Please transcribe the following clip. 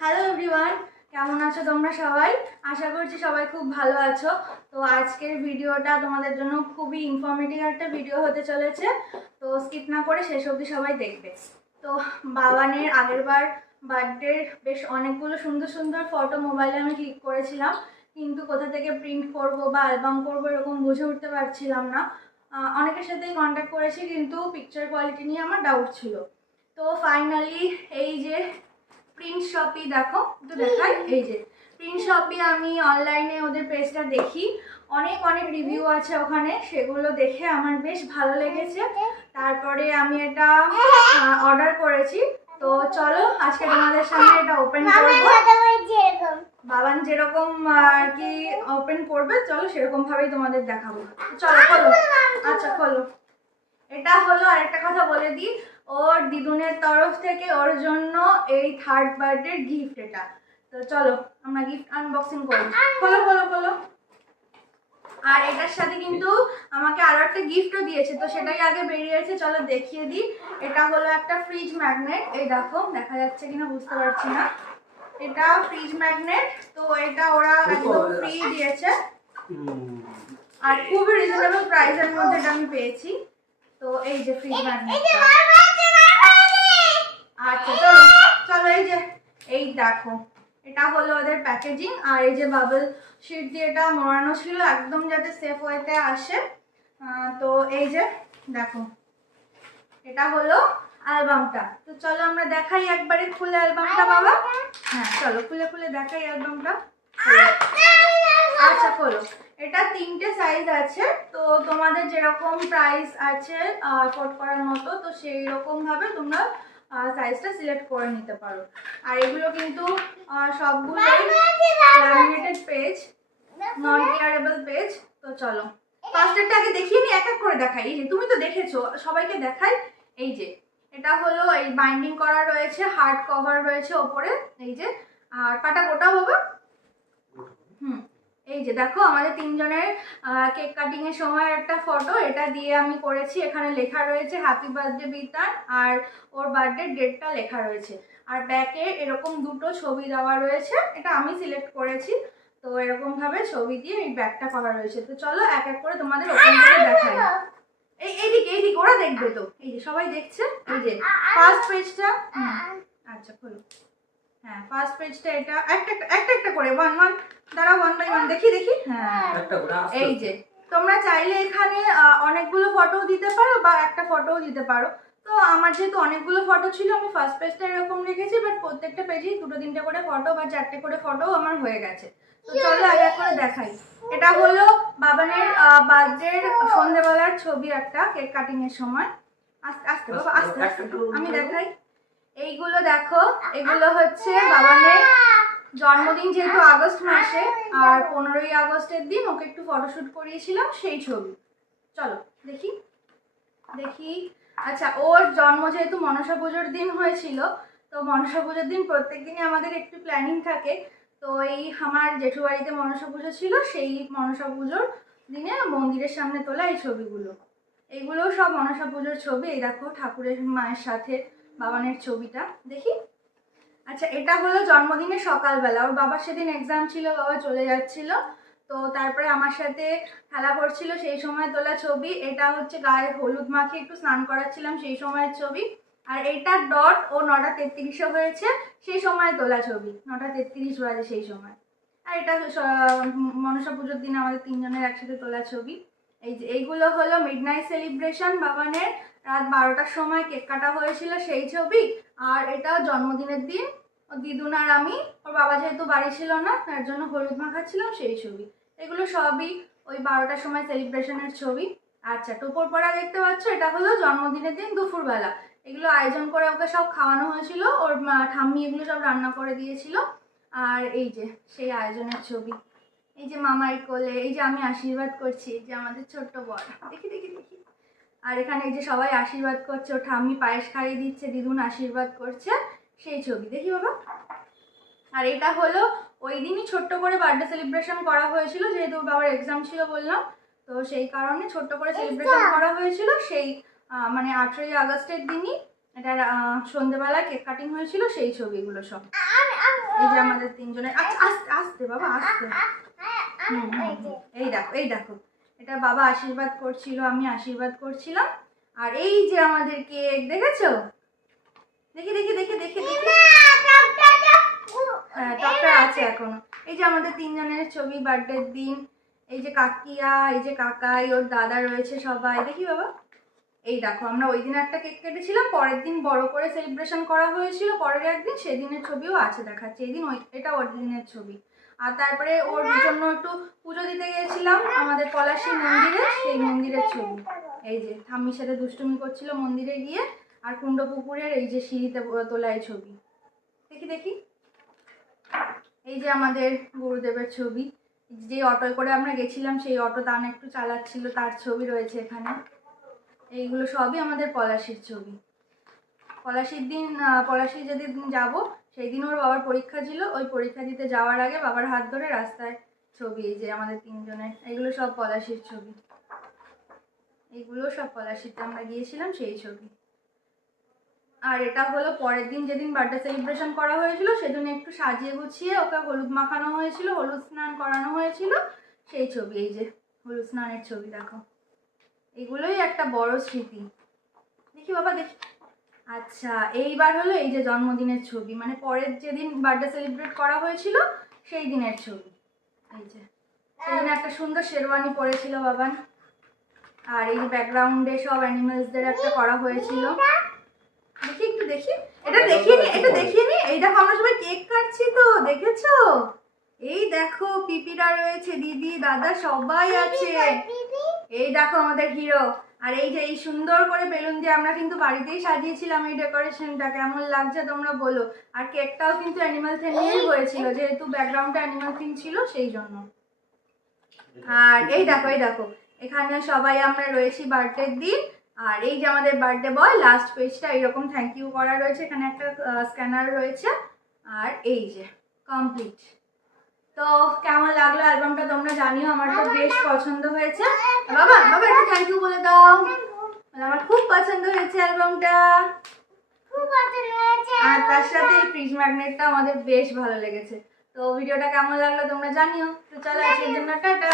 Hello everyone, কেমন আছো তোমরা সবাই? আশা করছি সবাই খুব ভালো আছো। তো আজকের ভিডিওটা তোমাদের জন্য খুবই ইনফরমেটিভ একটা ভিডিও হতে চলেছে, তো স্কিপ না করে শেষ অবধি সবাই দেখবে। তো বাবানের আগেরবার বার্থডের বেশ অনেকগুলো সুন্দর সুন্দর ফটো মোবাইলে আমি ক্লিক করেছিলাম, কিন্তু কোথা থেকে প্রিন্ট করব বা অ্যালবাম করবো এরকম বুঝে উঠতে পারছিলাম না। অনেকের সাথেই কন্ট্যাক্ট করেছি, কিন্তু পিকচার কোয়ালিটি নিয়ে আমার ডাউট ছিল। তো ফাইনালি এই যে প্রিন্ট শপি, দেখো একটু দেখাই। এই যে প্রিন্ট শপি, আমি অনলাইনে ওদের পেজটা দেখি, অনেক অনেক রিভিউ আছে ওখানে, সেগুলো দেখে আমার বেশ ভালো লেগেছে। তারপরে আমি এটা অর্ডার করেছি। তো চলো আজকে তোমাদের সামনে এটা ওপেন করবো। বাবান যেরকম আর কি ওপেন করবে, চলো সেরকম ভাবেই তোমাদের দেখাবো। চলো খোলো। আচ্ছা খোলো। এটা হলো, আরেকটা কথা বলে দিই, ওর দিদুনের তরফ থেকে ওর জন্য এই থার্ড বার্থডে গিফট এটা। তো চলো আমরা গিফট আনবক্সিং করি। খোলো খোলো খোলো। আর এটার সাথে কিন্তু আমাকে আরো একটা গিফটও দিয়েছে, তো সেটাই আগে বেরিয়েছে, চলো দেখিয়ে দিই। এটা হলো একটা ফ্রিজ ম্যাগনেট। এই দেখো, দেখা যাচ্ছে কিনা বুঝতে পারছি না। এটা ফ্রিজ ম্যাগনেট, তো এটা ওরা একদম ফ্রি দিয়েছে আর খুবই রিজনেবল প্রাইসের মধ্যে এটা আমি পেয়েছি। তো এই যে ফ্রিজ ম্যাগনেট। আচ্ছা চলো চলো, এই যে এই দেখো, এটা হলো ওদের প্যাকেজিং। আর এই যে বাবল শিট দিয়ে এটা মোড়ানো ছিল একদম যাতে সেফ ওয়েতে আসে। তো এই যে দেখো, এটা হলো অ্যালবামটা। তো চলো আমরা দেখাই একবারে খুলে অ্যালবামটা বাবা। হ্যাঁ চলো খুলে খুলে দেখাই অ্যালবামটা। আচ্ছা খোলো। এটা 3টে সাইজ আছে, তো তোমাদের যেরকম প্রাইস আছে অ্যাফোর্ড করার মতো, তো সেই রকম ভাবে তোমরা সাইজটা সিলেক্ট করে নিতে পারো। আর এগুলো কিন্তু সবগুলো ল্যামিনেটেড পেজ, নন টিয়ারেবল পেজ। তো চলো ফার্স্টেরটা আগে দেখিয়ে নি, এক এক করে দেখাই। এই যে তুমি তো দেখেছো, সবাইকে দেখাই। এই যে এটা হলো, এই বাইন্ডিং করা রয়েছে, হার্ড কভার রয়েছে ওপরে। এই যে আর কাটা গোটা বাবা। এই যে দেখো আমাদের তিনজনের কেক কাটিং এর সময় একটা ফটো, এটা দিয়ে আমি করেছি। এখানে লেখা রয়েছে হ্যাপি বার্থডে বিতান, আর ওর বার্থডে ডেটটা লেখা রয়েছে। আর ব্যাকে এরকম দুটো ছবি দেওয়া রয়েছে, এটা আমি সিলেক্ট করেছি। তো এরকম ভাবে ছবি দিয়ে এই ব্যাগটা করা রয়েছে। তো চলো এক এক করে তোমাদের ওপেন করে দেখাই। এইদিকে এইদিকে ওরা দেখবে তো, এই যে সবাই দেখছে। এই যে ফার্স্ট পেজটা। আচ্ছা খোলো। হ্যাঁ ফার্স্ট পেজটা, এটা একটা একটা একটা করে ওয়ান ওয়ান, দাঁড়াও ওয়ান বাই ওয়ান দেখি দেখি। হ্যাঁ এই যে তোমরা চাইলে এখানে অনেকগুলো ফটো দিতে পারো বা একটা ফটোও দিতে পারো। তো আমার যেহেতু অনেকগুলো ফটো ছিল, আমি ফার্স্ট পেজটা এরকম রেখেছি, বাট প্রত্যেকটা পেজেই 2-3টে করে ফটো বা 4টে করে ফটো আমার হয়ে গেছে। তো চলো এক এক করে দেখাই। এটা হলো বাবানের বার্থডের সন্ধ্যেবেলার ছবি, একটা কেক কাটিং এর সময়। আস্তে আস্তে বাবা, আস্তে আস্তে আমি দেখাই। এইগুলো দেখো, এগুলো হচ্ছে বাবানের জন্মদিন, যেহেতু আগস্ট মাসে, আর 15ই আগস্টের দিন ওকে একটু ফটোশুট করিয়েছিলাম, সেই ছবি। চলো দেখি দেখি। আচ্ছা, ওর জন্ম যেহেতু মনসা পুজোর দিন হয়েছিল, তো মনসা পুজোর দিন প্রত্যেক দিনই আমাদের একটু প্ল্যানিং থাকে। তো এই আমার জেঠু বাড়িতে মনসা পুজো ছিল, সেই মনসা পুজোর দিনে মন্দিরের সামনে তোলা এই ছবিগুলো। এইগুলো সব মনসা পুজোর ছবি। এই দেখো ঠাকুরের মায়ের সাথে বাবানের ছবিটা দেখি। আচ্ছা, এটা হলো জন্মদিনের সকালবেলা, ওর বাবার সেদিন এক্সাম ছিল, বাবা চলে যাচ্ছিল, তো তারপরে আমার সাথে খেলা করছিল, সেই সময় তোলা ছবি। এটা হচ্ছে গায়ে হলুদ মাখিয়ে একটু স্নান করাচ্ছিলাম, সেই সময়ের ছবি। আর এইটা ডট, ও 9:33 হয়েছে সেই সময় তোলা ছবি, 9:33 বাজে সেই সময়। আর এটা মনসা পুজোর দিন আমাদের তিনজনের একসাথে তোলা ছবি। এই যে এইগুলো হলো মিডনাইট সেলিব্রেশন, বাবানের রাত 12টার সময় কেক কাটা হয়েছিল সেই ছবি। আর এটা জন্মদিনের দিন ও দিদুন আর আমি, ওর বাবা যেহেতু বাড়ি ছিল না, তার জন্য হলুদ মাখাচ্ছিলাম, সেই ছবি। এগুলো সবই ওই 12টার সময় সেলিব্রেশনের ছবি। আচ্ছা, টোপর পড়া দেখতে পাচ্ছ, এটা হলো জন্মদিনের দিন দুপুরবেলা। এগুলো আয়োজন করে ওকে সব খাওয়ানো হয়েছিল, ওর ঠাম্মি এগুলো সব রান্না করে দিয়েছিল। আর এই যে সেই আয়োজনের ছবি। এই যে মামার কোলে, এই যে আমি আশীর্বাদ করছি, এই যে আমাদের ছোট্ট বর, দেখি দেখি দেখি। আর এখানে এই যে সবাই আশীর্বাদ করছে, ও ঠাম্মি পায়েস খাইয়ে দিচ্ছে, দিদুন আশীর্বাদ করছে, সেই ছবি দেখি বাবা। আর এটা হলো ওই দিনই ছোট্ট করে বার্থডে সেলিব্রেশন করা হয়েছিল, যেহেতু বাবার এক্সাম ছিল বললাম, তো সেই কারণে ছোট্ট করে সেলিব্রেশন করা হয়েছিল। সেই মানে 18ই আগস্টের দিনই এটা সন্ধ্যেবেলা কেক কাটিং হয়েছিল, সেই ছবিগুলো সব। এই যে আমাদের তিনজনের, আচ্ছা আস্তে আস্তে বাবা আস্তে। এই দেখো এটা বাবা আশীর্বাদ করছিল, আমি আশীর্বাদ করছিলাম। আর এই যে আমাদের কেক দেখেছো, দেখি দেখি দেখি দেখি দেখি, হ্যাঁ টপটা আছে এখনো। এই যে আমাদের তিনজনের ছবি বার্থডের দিন। এই যে কাকিয়া, এই যে কাকাই, ওর দাদা রয়েছে সবাই। দেখি বাবা, এই দেখো আমরা ওই দিন একটা কেক কেটেছিলাম, পরের দিন বড় করে সেলিব্রেশন করা হয়েছিল, পরের একদিন সেদিনের ছবিও আছে দেখাচ্ছে। এই দিন এটা ওর দিনের ছবি। আর তারপরে ওর জন্য একটু পুজো দিতে গিয়েছিলাম আমাদের পলাশী মন্দিরে, সেই মন্দিরের ছবি। এই যে ঠাম্মির সাথে দুষ্টুমি করছিল মন্দিরে গিয়ে। আর কুণ্ড পুকুরের এই যে সিঁড়িতে তোলা এই ছবি। দেখি দেখি, এই যে আমাদের গুরুদেবের ছবি, যে অটোয় করে আমরা গেছিলাম সেই অটো দান একটু চালাচ্ছিল, তার ছবি রয়েছে এখানে। এইগুলো সবই আমাদের পলাশির ছবি। পলাশির দিন, পলাশি যেদিন যাব সেই দিন ওর বাবার পরীক্ষা ছিল, ওই পরীক্ষা দিতে যাওয়ার আগে বাবার হাত ধরে রাস্তায় ছবি। এই যে আমাদের তিনজনের, এগুলো সব পলাশির ছবি, এইগুলো সব পলাশিতে আমরা গিয়েছিলাম সেই ছবি। আর এটা হলো পরের দিন যেদিন বার্থডে সেলিব্রেশন করা হয়েছিল, সেদিন একটু সাজিয়ে গুছিয়ে ওকে হলুদ মাখানো হয়েছিল, হলুদ স্নান করানো হয়েছিল, সেই ছবি। এই যে হলুদ স্নানের ছবি দেখো, এগুলোই একটা বড় স্মৃতি। দেখি বাবা দেখি, আচ্ছা এইবার হলো এই যে জন্মদিনের ছবি, মানে পরের যেদিন বার্থডে সেলিব্রেট করা হয়েছিল সেই দিনের ছবি। এই যে সেদিন একটা সুন্দর শেরওয়ানি পরেছিল বাবান। আর এই ব্যাকগ্রাউন্ডে সব অ্যানিমেলসদের একটা করা হয়েছিল। দেখি একটু দেখি, এটা দেখিয়ে নি, এটা দেখিয়ে নি। এই দেখো আমরা সবাই কেক কাটছি তো, দেখেছো? এই দেখো পিপিরা রয়েছে, দিদি দাদা সবাই আছে। এই দেখো আমাদের হিরো। আর এই যে এই সুন্দর করে বেলুন দিয়ে আমরা কিন্তু বাড়িতেই সাজিয়েছিলাম এই ডেকোরেশনটা, কেমন লাগছে তোমরা বলো। আর কেকটাও কিন্তু অ্যানিমাল থিম নিয়েই হয়েছিল, যেহেতু ব্যাকগ্রাউন্ডটা অ্যানিমাল থিম ছিল সেই জন্য। আর এই দেখো এখানে সবাই আমরা রয়েছি বার্থডের দিন। আর এই যে আমাদের বার্থডে বয়, লাস্ট পেজটা এইরকম থ্যাংক ইউ করা রয়েছে, এখানে একটা স্ক্যানার রয়েছে। আর এই যে কমপ্লিট। তো কেমন লাগলো অ্যালবামটা তোমরা জানিও, আমার তো বেশ পছন্দ হয়েছে। বাবা বাবা একটু থ্যাংক ইউ বলে দাও। আমার খুব পছন্দ হয়েছে অ্যালবামটা, আর তার সাথে এই ফ্রিজ ম্যাগনেটটা আমাদের বেশ ভালো লেগেছে। তো ভিডিওটা কেমন লাগলো তোমরা জানিও। তো চলো আজকের জন্য টাটা।